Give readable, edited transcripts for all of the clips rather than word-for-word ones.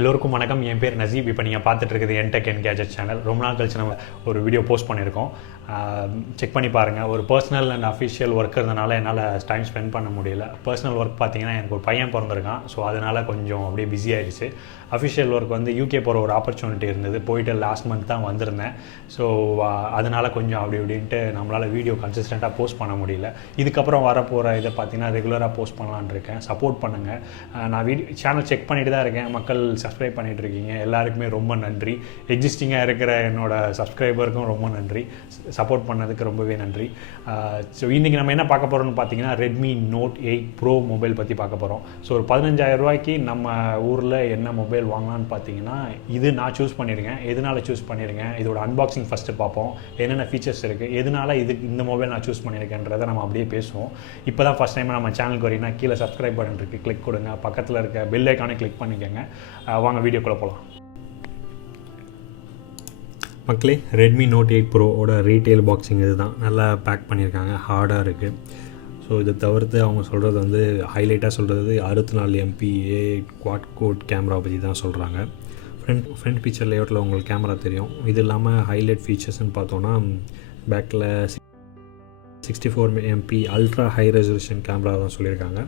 எல்லோருக்கும் வணக்கம். என் பேர் நசீப். இப்போ நீங்கள் பார்த்துட்டு இருக்குது NTech NGadgets சேனல். ரொம்ப நாள் கழிச்சு நம்ம ஒரு வீடியோ போஸ்ட் பண்ணியிருக்கோம். செக் பண்ணி பாருங்கள். ஒரு பர்சனல் அண்ட் அஃபிஷியல் ஒர்க் இருந்தனால என்னால் டைம் ஸ்பெண்ட் பண்ண முடியல. பர்சனல் ஒர்க் பார்த்தீங்கன்னா எனக்கு ஒரு பையன் பிறந்திருக்கான். ஸோ அதனால் கொஞ்சம் அப்படியே பிஸி ஆகிடுச்சு. அஃபிஷியல் ஒர்க் வந்து UK போகிற ஒரு ஆப்பர்ச்சுனிட்டி இருந்தது. போயிட்டு லாஸ்ட் மந்த் தான் வந்திருந்தேன். ஸோ அதனால் கொஞ்சம் அப்படி இப்படின்ட்டு நம்மளால் வீடியோ கன்சிஸ்டண்ட்டாக போஸ்ட் பண்ண முடியல. இதுக்கப்புறம் வரப்போகிற இதை பார்த்தீங்கன்னா ரெகுலராக போஸ்ட் பண்ணலான்னு இருக்கேன். சப்போர்ட் பண்ணுங்கள். நான் சேனல் செக் பண்ணிட்டு தான் இருக்கேன். மக்கள் சப்ஸ்கிரைப் பண்ணிகிட்டு இருக்கீங்க. எல்லாருக்குமே ரொம்ப நன்றி. எக்ஸிஸ்டிங்காக இருக்கிற என்னோடய சப்ஸ்கிரைபருக்கும் ரொம்ப நன்றி. சப்போர்ட் பண்ணதுக்கு ரொம்பவே நன்றி. ஸோ இன்றைக்கி நம்ம என்ன பார்க்க போகிறோம்னு பார்த்தீங்கன்னா Redmi Note 8 Pro மொபைல் பற்றி பார்க்க போகிறோம். ஸோ ஒரு 15,000 ரூபாய்க்கு நம்ம ஊரில் என்ன மொபைல் வாங்கலான்னு பார்த்தீங்கன்னா இது நான் சூஸ் பண்ணியிருக்கேன். எதனால் சூஸ் பண்ணியிருக்கேன், இதோட அன்பாக்சிங் ஃபஸ்ட்டு பார்ப்போம். என்னென்ன ஃபீச்சர்ஸ் இருக்குது, எதனால் இந்த மொபைல் நான் சூஸ் பண்ணியிருக்கேன்றதை நம்ம அப்படியே பேசுவோம். இப்போ தான் ஃபஸ்ட் டைம் நம்ம சேனலுக்கு வரீங்கன்னா கீழே சப்ஸ்கிரைப் பட்டன் இருக்குது, கிளிக் கொடுங்க. பக்கத்தில் இருக்க பெல் ஐக்கானை கிளிக் பண்ணிக்கோங்க. வாங்க வீடியோக்குள்ளே போகலாம். மக்களே, Redmi Note 8 Proவோட ரீட்டெயில் பாக்ஸிங் இது தான். நல்லா பேக் பண்ணியிருக்காங்க, ஹார்டாக இருக்குது. ஸோ இதை தவிர்த்து அவங்க சொல்கிறது வந்து ஹைலைட்டாக சொல்கிறது 64 MP குவாட் கோட் கேமரா பற்றி தான் சொல்கிறாங்க. ஃப்ரண்ட் ஃபீச்சர் லேஅவுட்டில் உங்களுக்கு கேமரா தெரியும். இது இல்லாமல் ஹைலைட் ஃபீச்சர்ஸ்ன்னு பார்த்தோன்னா பேக்கில் 64 MP ultra high resolution camera தான் சொல்லியிருக்காங்க.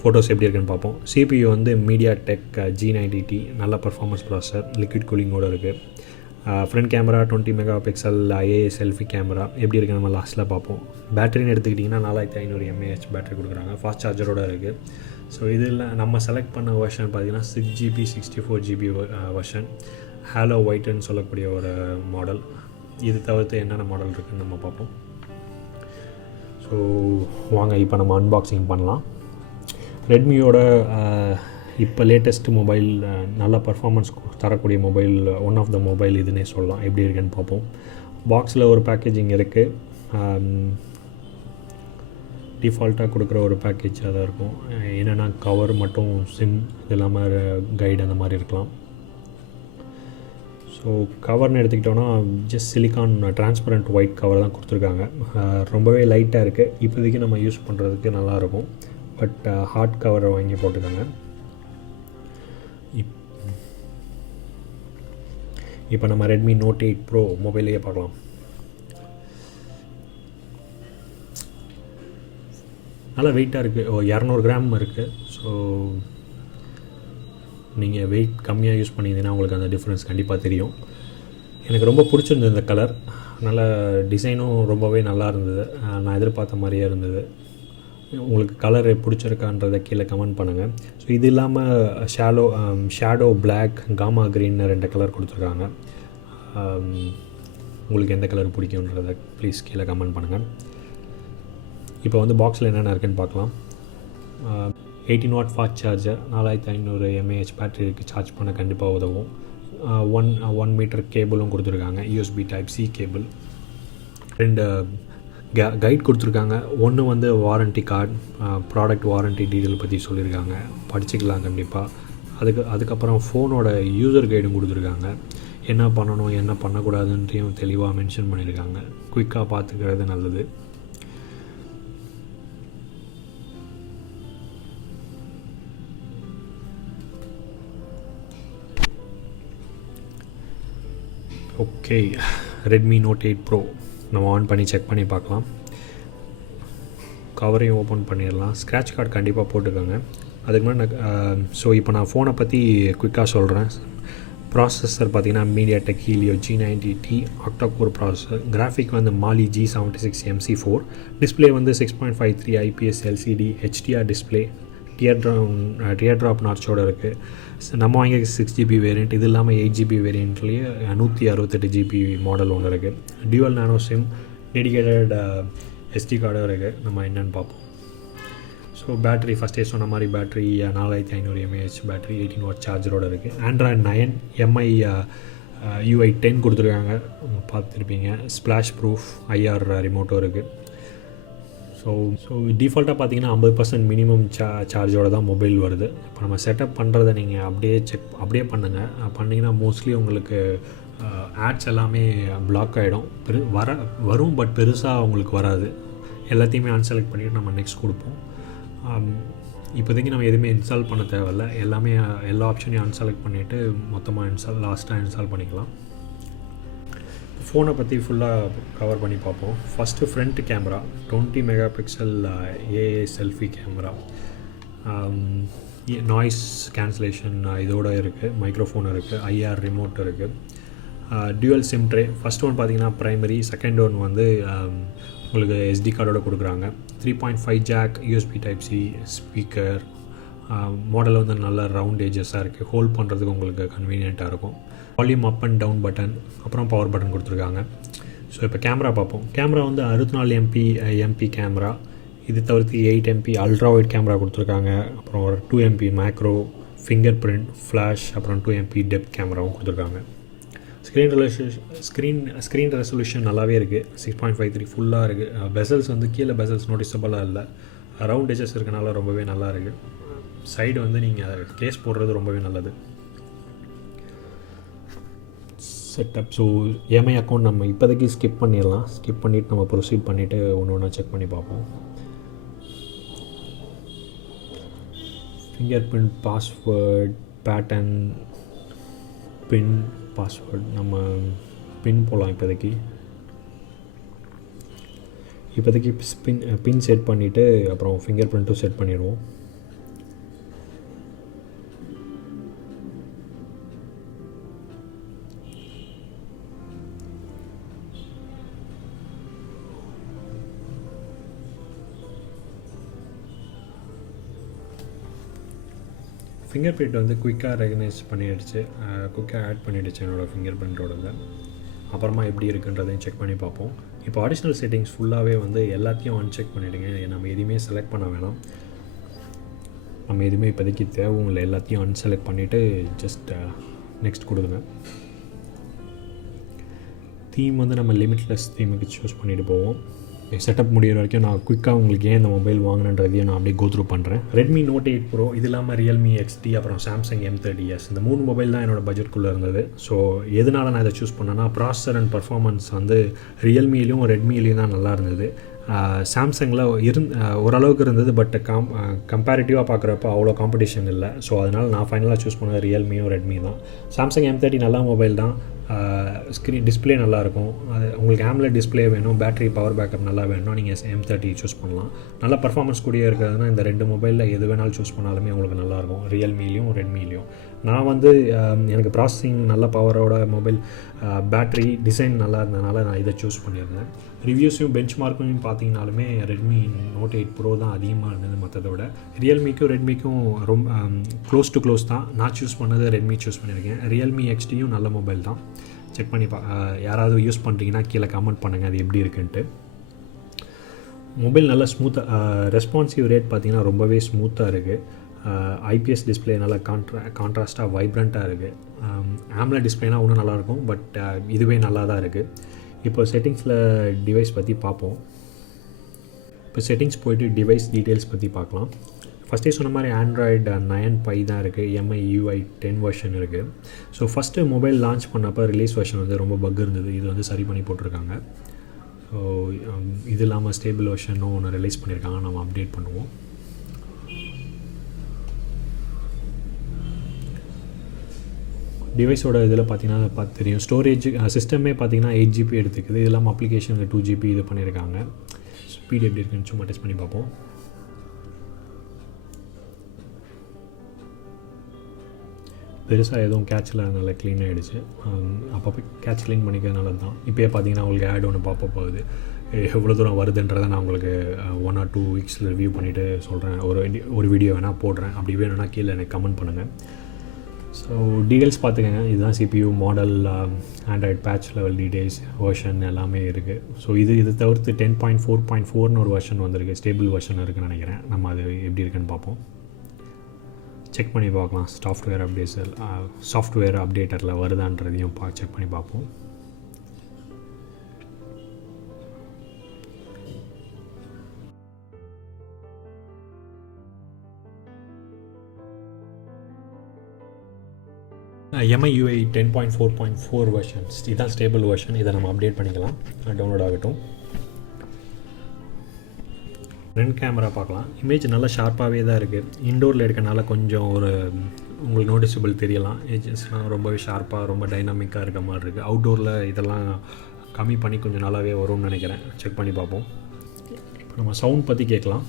ஃபோட்டோஸ் எப்படி இருக்குன்னு பார்ப்போம். CPU வந்து MediaTek G90T, நல்ல பர்ஃபார்மன்ஸ் ப்ராசஸர், லிக்விட் கூலிங்கோடு இருக்குது. Front camera 20 MP IPS Selfie camera எப்படி இருக்குது நம்ம லாஸ்ட்டில் பார்ப்போம். பேட்டரின்னு எடுத்துக்கிட்டிங்கன்னா 4500 mAh பேட்டரி கொடுக்குறாங்க. ஃபாஸ்ட் சார்ஜரோடு இருக்குது. ஸோ இதில் நம்ம செலக்ட் பண்ண வெர்ஷன் பார்த்திங்கன்னா 6GB 64GB வெர்ஷன், ஹேலோ ஒயிட்னு சொல்லக்கூடிய ஒரு மாடல். இது தவிர்த்து என்னென்ன மாடல் இருக்குதுன்னு நம்ம பார்ப்போம். ஸோ வாங்க இப்போ நம்ம அன்பாக்சிங் பண்ணலாம். ரெட்மியோட இப்போ லேட்டஸ்ட் மொபைல், நல்ல பர்ஃபார்மன்ஸ் தரக்கூடிய mobile, one of the mobile இதுன்னே சொல்லலாம். எப்படி இருக்குன்னு பார்ப்போம். பாக்ஸில் ஒரு பேக்கேஜிங் இருக்குது. டிஃபால்ட்டாக கொடுக்குற ஒரு பேக்கேஜ் அதாக இருக்கும். என்னென்னா கவர் மட்டும் சிம் இது இல்லாமல் கைடு அந்த மாதிரி இருக்கலாம். ஸோ கவர்னு எடுத்துக்கிட்டோன்னா just silicon transparent white cover தான் கொடுத்துருக்காங்க. ரொம்பவே லைட்டாக இருக்குது. இப்போதைக்கு நம்ம யூஸ் பண்ணுறதுக்கு நல்லாயிருக்கும். பட் ஹார்ட் கவரை வாங்கி போட்டுக்கோங்க. இப்போ நம்ம Redmi Note 8 Pro மொபைலையே பார்க்கலாம். நல்லா வெயிட்டாக இருக்குது. 200 கிராம் இருக்குது. ஸோ நீங்கள் வெயிட் கம்மியாக யூஸ் பண்ணிங்கன்னா உங்களுக்கு அந்த டிஃப்ரென்ஸ் கண்டிப்பாக தெரியும். எனக்கு ரொம்ப பிடிச்சிருந்தது இந்த கலர். நல்ல டிசைனும் ரொம்பவே நல்லா இருந்தது. நான் எதிர்பார்த்த மாதிரியே இருந்தது. உங்களுக்கு கலர் பிடிச்சிருக்கான்றதை கீழே கமெண்ட் பண்ணுங்கள். ஸோ இது இல்லாமல் shadow black, comma green 2 colour கொடுத்துருக்காங்க. உங்களுக்கு எந்த கலர் பிடிக்குன்றதை ப்ளீஸ் கீழே கமெண்ட் பண்ணுங்கள். இப்போ வந்து பாக்ஸில் என்னென்ன இருக்குதுன்னு பார்க்கலாம். 18 watt fast charger, 4500 mAh battery இருக்குது. சார்ஜ் பண்ண கண்டிப்பாக உதவும். 1 மீட்டர் கேபிளும் கொடுத்துருக்காங்க, USB Type C cable. 2 guide கொடுத்துருக்காங்க. ஒன்று வந்து warranty card, product warranty detail பற்றி சொல்லியிருக்காங்க, படிச்சுக்கலாம் கண்டிப்பாக. அதுக்கப்புறம் ஃபோனோட யூசர் கைடும் கொடுத்துருக்காங்க. என்ன பண்ணணும் என்ன பண்ணக்கூடாதுன்றையும் தெளிவாக மென்ஷன் பண்ணியிருக்காங்க. குயிக்காக பார்த்துக்கிறது நல்லது. ஓகே, Redmi Note 8 Pro நம்ம ஆன் பண்ணி செக் பண்ணி பார்க்கலாம். கவரையும் ஓப்பன் பண்ணிடலாம். ஸ்க்ராட்ச் கார்டு கண்டிப்பாக போட்டுக்கோங்க. அதுக்கு முன்னாடி ஸோ இப்போ நான் ஃபோனை பற்றி குயிக்காக சொல்கிறேன். ப்ராசஸர் பார்த்திங்கன்னா MediaTek Helio G90T Octa core processor. Graphic வந்து Mali G76 MC4. டிஸ்பிளே வந்து 6.53 IPS LCD HDR display. Teardrop நாட்சோடு இருக்குது. நம்ம வாங்கி 6GB வேரியண்ட். இது இல்லாமல் 8GB வேரியண்ட்லேயே 168GB மாடல் ஒன்று இருக்குது. டியூவல் நானோ சிம், டெடிகேட்டட் SD கார்டும் இருக்குது. நம்ம என்னென்னு பார்ப்போம். ஸோ பேட்ரி ஃபஸ்ட்டே சொன்ன மாதிரி பேட்ரி 4500 mAh பேட்ரி, 18 வாட் சார்ஜரோடு இருக்குது. Android 9 MIUI 10 கொடுத்துருக்காங்க, பார்த்துருப்பீங்க. ஸ்ப்ளாஷ் ப்ரூஃப் IR ரிமோட்டும் இருக்குது. ஸோ டிஃபால்ட்டாக பார்த்தீங்கன்னா 50% மினிமம் சார்ஜோடு தான் மொபைல் வருது. இப்போ நம்ம செட்டப் பண்ணுறதை நீங்கள் அப்படியே பண்ணுங்கள். பண்ணிங்கன்னா மோஸ்ட்லி உங்களுக்கு ஆட்ஸ் எல்லாமே பிளாக் ஆகிடும். வரும் பட் பெருசாக உங்களுக்கு வராது. எல்லாத்தையுமே அன்செலக்ட் பண்ணிவிட்டு நம்ம நெக்ஸ்ட் கொடுப்போம். இப்போதைக்கு நம்ம எதுவுமே இன்ஸ்டால் பண்ண தேவையில்ல, எல்லா ஆப்ஷனையும் அன்செலக்ட் பண்ணிவிட்டு மொத்தமாக லாஸ்ட்டாக இன்ஸ்டால் பண்ணிக்கலாம். ஃபோனை பற்றி ஃபுல்லாக கவர் பண்ணி பார்ப்போம். First front camera 20 mega pixel ஏஏ செல்ஃபி கேமரா, நாய்ஸ் கேன்சலேஷன் இதோடு இருக்குது, மைக்ரோஃபோன் இருக்குது, ஐஆர் ரிமோட் இருக்குது, dual SIM tray. First one பார்த்திங்கன்னா ப்ரைமரி, செகண்ட் ஒன் வந்து உங்களுக்கு எஸ்டி கார்டோடு கொடுக்குறாங்க. 3.5 jack, USB type C, speaker. Model வந்து நல்ல ரவுண்ட் ஏஜஸாக இருக்குது, ஹோல்ட் பண்ணுறதுக்கு உங்களுக்கு கன்வீனியண்ட்டாக இருக்கும். Volume up and down button, அப்புறம் பவர் பட்டன் கொடுத்துருக்காங்க. ஸோ இப்போ கேமரா பார்ப்போம். கேமரா வந்து 64 MP கேமரா. இது தவிர்த்து 8 MP UltraWide கேமரா கொடுத்துருக்காங்க. அப்புறம் ஒரு 2 MP macro, finger print, flash, அப்புறம் 2 MP டெப்த் கேமராவும் கொடுத்துருக்காங்க. ஸ்க்ரீன் ரெசல்யூஷன் நல்லாவே இருக்குது, 6.53 ஃபுல்லாக இருக்குது. பெசல்ஸ் வந்து கீழே பெசல்ஸ் நோட்டிஸபிளாக இல்லை, ரவுண்ட் எஜஸ் இருக்கனால ரொம்பவே நல்லா இருக்குது. சைடு வந்து நீங்கள் கேஸ் போடுறது ரொம்பவே நல்லது. செட்டப். ஸோ எம்ஐ அக்கௌண்ட் நம்ம இப்போதைக்கு ஸ்கிப் பண்ணிடலாம். ஸ்கிப் பண்ணிவிட்டு நம்ம ப்ரொசீட் பண்ணிவிட்டு ஒன்று ஒன்றா செக் பண்ணி பார்ப்போம். ஃபிங்கர் பிரிண்ட், பாஸ்வேர்ட், பேட்டர்ன், பின், பாஸ்வேர்ட். நம்ம பின் போகலாம். இப்போதைக்கு பின் செட் பண்ணிவிட்டு அப்புறம் ஃபிங்கர் பிரிண்ட்டும் செட் பண்ணிடுவோம். ஃபிங்கர் பிரிண்ட் வந்து குயிக்காக ரெகனைஸ் பண்ணிடுச்சு, குயிக்காக ஆட் பண்ணிடுச்சு என்னோடய ஃபிங்கர் பிரிண்ட்டோட. அப்புறமா எப்படி இருக்குன்றதையும் செக் பண்ணி பார்ப்போம். இப்போ அடிஷ்னல் செட்டிங்ஸ் ஃபுல்லாகவே வந்து எல்லாத்தையும் அன்செக் பண்ணிவிடுங்க. நம்ம எதுவுமே செலக்ட் பண்ண வேணாம், நம்ம எதுவுமே இப்போதைக்கு தேவையும் இல்லை. எல்லாத்தையும் அன்செலக்ட் பண்ணிவிட்டு ஜஸ்ட் நெக்ஸ்ட் கொடுங்க. தீம் வந்து நம்ம லிமிட்லெஸ் தீமுக்கு சூஸ் பண்ணிவிட்டு போவோம். செட்டப் முடிகிற வரைக்கும் நான் குயிக்காக உங்களுக்கு ஏன் இந்த மொபைல் வாங்கினன்றதையும் நான் அப்படியே கோத்ரூ பண்ணுறேன். ரெட்மி நோட் 8 ப்ரோ, இது இல்லாமல் ரியல்மி XT, அப்புறம் சாம்சங் M30s, இந்த 3 மொபைல் தான் என்னோடய பட்ஜெட்குள்ளே இருந்தது. ஸோ எதனால் நான் இதை சூஸ் பண்ணேன்னா, ப்ராசஸர் அண்ட் பர்ஃபார்மன்ஸ் வந்து ரியல்மிலையும் ரெட்மிலையும் தான் நல்லா இருந்தது. சாம்சங்கில் ஓரளவுக்கு இருந்தது, பட் கம்பேரிட்டிவாக பார்க்குறப்ப அவ்வளோ காம்படிஷன் இல்லை. ஸோ அதனால் நான் ஃபைனலாக சூஸ் பண்ணது ரியல்மியும் ரெட்மி தான். சாம்சங் M30 நல்ல மொபைல் தான், ஸ்க்ரீன் டிஸ்பிளே நல்லாயிருக்கும். அது உங்களுக்கு AMOLED டிஸ்பிளே வேணும், பேட்டரி பவர் பேக்கப் நல்லா வேணும், நீங்கள் M30 சூஸ் பண்ணலாம். நல்ல பர்ஃபார்மன்ஸ் கூடிய இருக்கிறதுனா இந்த 2 மொபைலில் எது வேணாலும் சூஸ் பண்ணாலுமே உங்களுக்கு நல்லாயிருக்கும், ரியல்மிலையும் ரெட்மிலையும். நான் வந்து எனக்கு ப்ராசஸிங் நல்ல பவரோட மொபைல், பேட்ரி டிசைன் நல்லா இருந்ததுனால நான் இதை சூஸ் பண்ணியிருந்தேன். ரிவ்யூஸையும் பெஞ்ச் மார்க்கையும் பார்த்தீங்கனாலுமே ரெட்மி நோட் 8 ப்ரோ தான் அதிகமாக இருந்தது மற்றதை விட. ரியல்மிக்கும் ரெட்மிக்கும் ரொம்ப க்ளோஸ் டு க்ளோஸ் தான். நான் சூஸ் பண்ணது ரெட்மி சூஸ் பண்ணியிருக்கேன். ரியல்மி XTயும் நல்ல மொபைல் தான். செக் பண்ணி யாராவது யூஸ் பண்ணுறீங்கன்னா கீழே கமெண்ட் பண்ணுங்கள் அது எப்படி இருக்குன்ட்டு. மொபைல் நல்லா ஸ்மூத்தாக, ரெஸ்பான்சிவ் ரேட் பார்த்திங்கன்னா ரொம்பவே ஸ்மூத்தாக இருக்குது. IPS டிஸ்பிளே நல்லா கான்ட்ராஸ்ட்டாக வைப்ரண்ட்டாக இருக்குது. AMOLED டிஸ்பிளேனா இன்னும் நல்லாயிருக்கும், பட் இதுவே நல்லா தான் இருக்குது. இப்போ செட்டிங்ஸில் டிவைஸ் பற்றி பார்ப்போம். இப்போ செட்டிங்ஸ் போய்ட்டு டிவைஸ் டீட்டெயில்ஸ் பற்றி பார்க்கலாம். ஃபஸ்ட்டே சொன்ன மாதிரி Android 9 Pie தான் இருக்குது, MIUI 10 வெர்ஷன் இருக்குது. ஸோ ஃபஸ்ட்டு மொபைல் லான்ச் பண்ணப்போ ரிலீஸ் வெர்ஷன் வந்து ரொம்ப பக் இருந்தது, இது வந்து சரி பண்ணி போட்டிருக்காங்க. ஸோ இது இல்லாமல் ஸ்டேபிள் வெர்ஷனும் ஒன்று ரிலீஸ் பண்ணியிருக்காங்க, நம்ம அப்டேட் பண்ணுவோம். டிவைஸோட இதில் பார்த்தீங்கன்னா தெரியும், ஸ்டோரேஜ் சிஸ்டமே பார்த்தீங்கன்னா 8 GB எடுத்துக்குது. இது இல்லாமல் அப்ளிகேஷனில் 2 GB இது பண்ணியிருக்காங்க. ஸ்பீட் எப்படி இருக்குன்னு சும்மா டெஸ்ட் பண்ணி பார்ப்போம். பெருசாக எதுவும் கேட்சில் நல்லா க்ளீன் ஆகிடுச்சு. அப்பப்போ கேட்ச் க்ளீன் பண்ணிக்கிறதுனால தான். இப்போயே பார்த்தீங்கன்னா உங்களுக்கு ஆட் ஒன்று பாப்பப் ஆகுது. எவ்வளோ தூரம் வருதுன்றதை நான் உங்களுக்கு 1 or 2 வீக்ஸில் ரிவ்யூ பண்ணிவிட்டு சொல்கிறேன். ஒரு வீடியோ வேணால் போடுறேன், அப்படி வேணும்னா கீழே எனக்கு கமெண்ட் பண்ணுங்கள். ஸோ டீட்டெயில்ஸ் பார்த்துக்கங்க. இதுதான் CPU model, android patch level details, version எல்லாமே இருக்குது. ஸோ இது தவிர்த்து 10.4.4ன்னு ஒரு வெர்ஷன் வந்திருக்கு, ஸ்டேபிள் வெர்ஷன் இருக்குதுன்னு நினைக்கிறேன். நம்ம அது எப்படி இருக்குன்னு பார்ப்போம், செக் பண்ணி பார்க்கலாம். சாஃப்ட்வேர் அப்டேட்டரில் வருதான்றதையும் செக் பண்ணி பார்ப்போம். MIUI 10.4.4 வெர்ஷன்ஸ், இதுதான் ஸ்டேபிள் வெர்ஷன். இதை நம்ம அப்டேட் பண்ணிக்கலாம், டவுன்லோட் ஆகட்டும். ஃப்ரண்ட் கேமரா பார்க்கலாம். இமேஜ் நல்லா ஷார்ப்பாகவே தான் இருக்குது. இன்டோரில் எடுக்கனால கொஞ்சம் ஒரு உங்களுக்கு நோட்டிசபிள் தெரியலாம். எட்ஜஸ்லாம் ரொம்பவே ஷார்ப்பாக ரொம்ப டைனாமிக்காக இருக்க மாதிரி இருக்குது. அவுட்டோரில் இதெல்லாம் கம்மி பண்ணி கொஞ்சம் நல்லாவே வரும்னு நினைக்கிறேன். செக் பண்ணி பார்ப்போம். இப்போ நம்ம சவுண்ட் பற்றி கேட்கலாம்.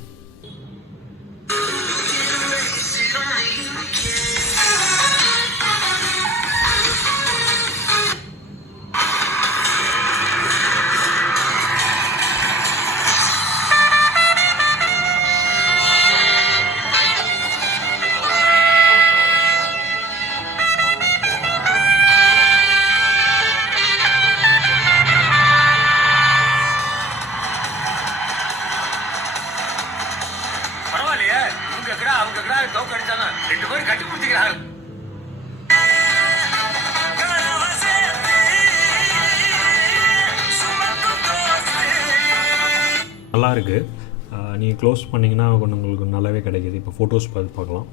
நல்லா இருக்குது. நீங்கள் க்ளோஸ் பண்ணிங்கன்னா கொஞ்சம் உங்களுக்கு நல்லாவே கிடைக்கிது. இப்போ ஃபோட்டோஸ் பார்த்து பார்க்கலாம்.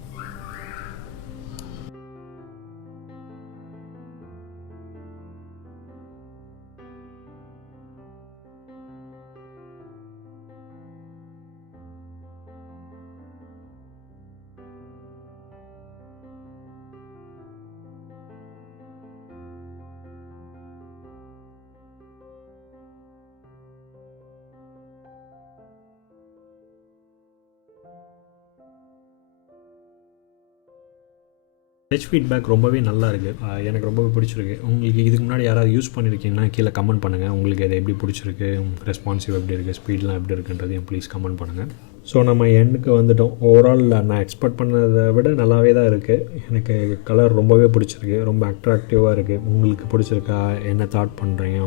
டச் ஃபீட்பேக் ரொம்பவே நல்லா இருக்குது. எனக்கு ரொம்பவே பிடிச்சிருக்கு. உங்களுக்கு இதுக்கு முன்னாடி யாராவது யூஸ் பண்ணியிருக்கீங்கன்னா கீழே கமெண்ட் பண்ணுங்கள். உங்களுக்கு இது எப்படி பிடிச்சிருக்கு, ரெஸ்பான்சிவ் எப்படி இருக்குது, ஸ்பீட்லாம் எப்படி இருக்குன்றதையும் ப்ளீஸ் கமெண்ட் பண்ணுங்கள். ஸோ நம்ம எண்டுக்கு வந்துவிட்டோம். ஓவரால் நான் எக்ஸ்பெக்ட் பண்ணதை விட நல்லாவே தான் இருக்குது. எனக்கு கலர் ரொம்பவே பிடிச்சிருக்கு. ரொம்ப அட்ராக்டிவாக இருக்குது. உங்களுக்கு பிடிச்சிருக்கா, என்ன தாட் பண்ணுறீங்க,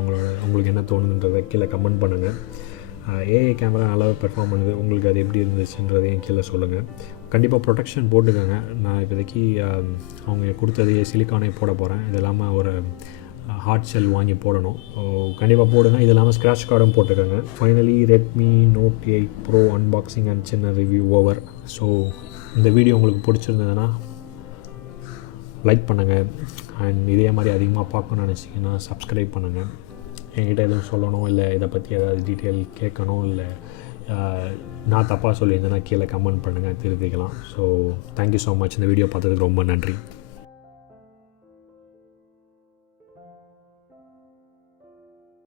உங்களுக்கு என்ன தோணுன்றதை கீழே கமெண்ட் பண்ணுங்கள். ஏஐ கேமரா நல்லாவே பெர்ஃபார்ம் பண்ணுது. உங்களுக்கு அது எப்படி இருந்துச்சுன்றதையும் கீழே சொல்லுங்கள். கண்டிப்பாக ப்ரொடெக்ஷன் போட்டுக்கோங்க. நான் இப்போதைக்கு அவங்க கொடுத்தது சிலிக்கானே போட போகிறேன். இது இல்லாமல் ஒரு ஹார்ட் செல் வாங்கி போடணும். கண்டிப்பாக போடுங்க. இது இல்லாமல் ஸ்க்ராட்ச் கார்டும் போட்டுக்கோங்க. Finally Redmi Note 8 pro unboxing and சின்ன ரிவ்யூ ஓவர். ஸோ இந்த வீடியோ உங்களுக்கு பிடிச்சிருந்ததுன்னா லைக் பண்ணுங்கள். அண்ட் இதே மாதிரி அதிகமாக பார்க்கணுன்னு நினச்சிங்கன்னா சப்ஸ்கிரைப் பண்ணுங்கள். என்கிட்ட எதுவும் சொல்லணும், இல்லை இதை பற்றி ஏதாவது டீட்டெயில் கேட்கணும், இல்லை நான் தப்பாக சொல்லியிருந்தேன்னா கீழே கமெண்ட் பண்ணுங்கள், திருத்திக்கலாம். So thank you so much. இந்த வீடியோ பார்த்ததுக்கு ரொம்ப நன்றி.